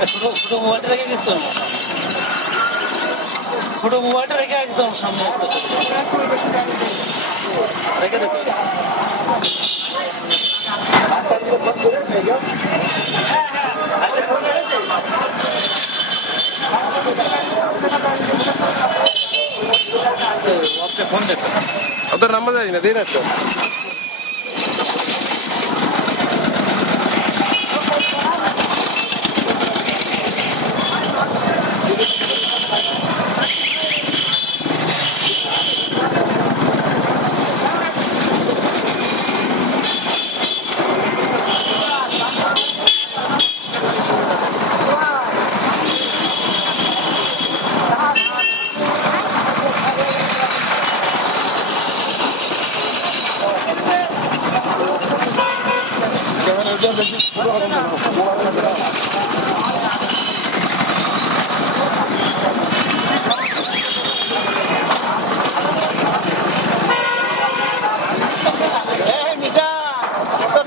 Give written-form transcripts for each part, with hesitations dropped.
ছোট ছোট মোবাইলটা রেখে গেছি তো, ছোট মোবাইলটা রেখে আসছি তো সামনে রেখে দিতে। ফোন দেখো, ওদের নাম্বার জানি না, দিন একটা।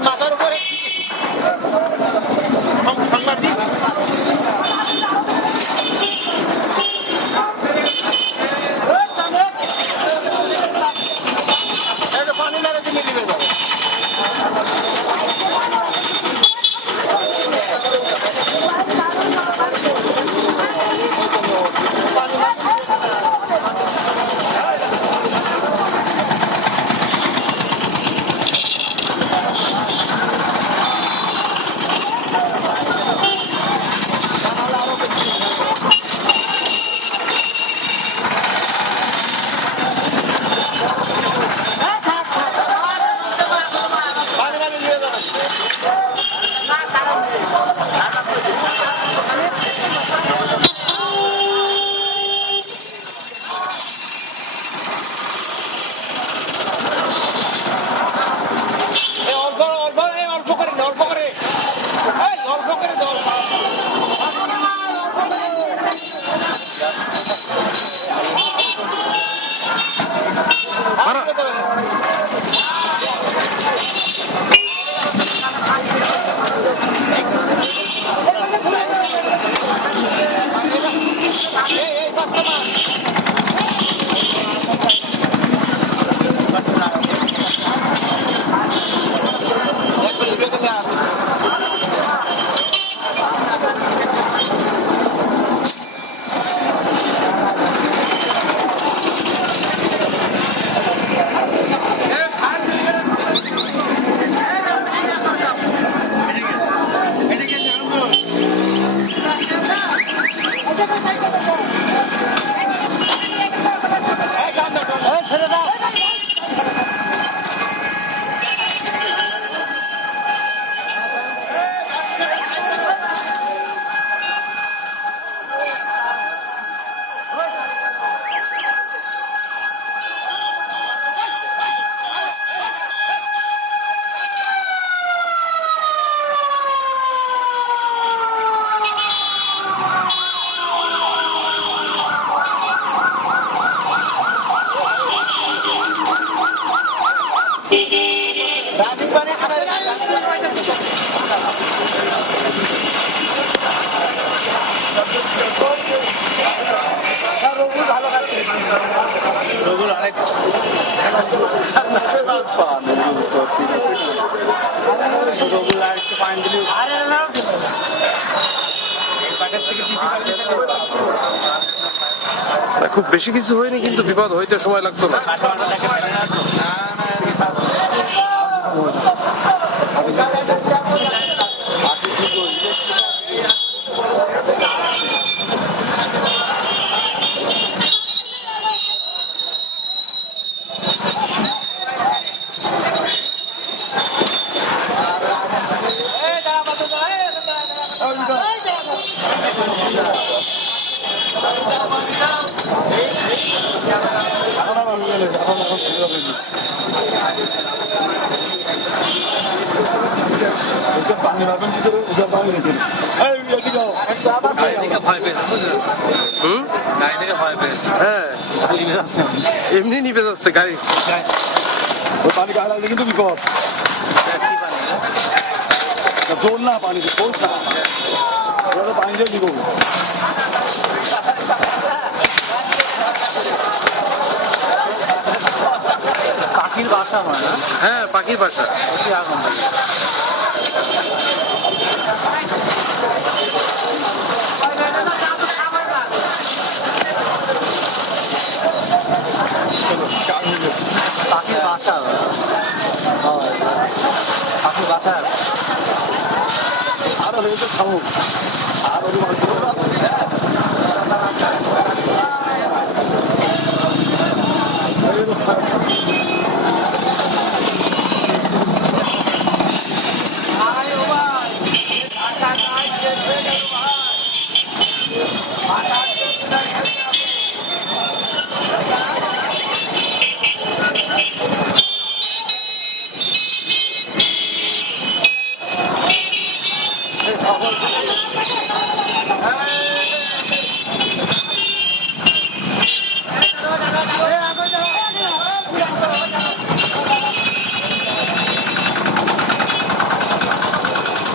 মাথার উপরে সংবাদ দিস। পানি মেরে দিয়ে নিবে যাবে। খুব বেশি কিছু হয়নি, কিন্তু বিপদ হইতে সময় লাগতো না। এমনি নিবে যাচ্ছে গাড়ি, পানি গায়ে লাগলে কিন্তু বিপদ। জোর না পানি এটা তো পানি দিয়ে কি করবো? পাখির বাসা হয় না? হ্যাঁ, পাখির বাসা। অতি আগুন লাগে। পাখির বাসা হয়। পাখির বাসা আর হয়েছে খাবো আর ওই মাংস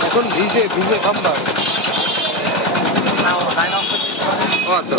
এখন ভিজে ভিজে খাম্বা। ও আচ্ছা।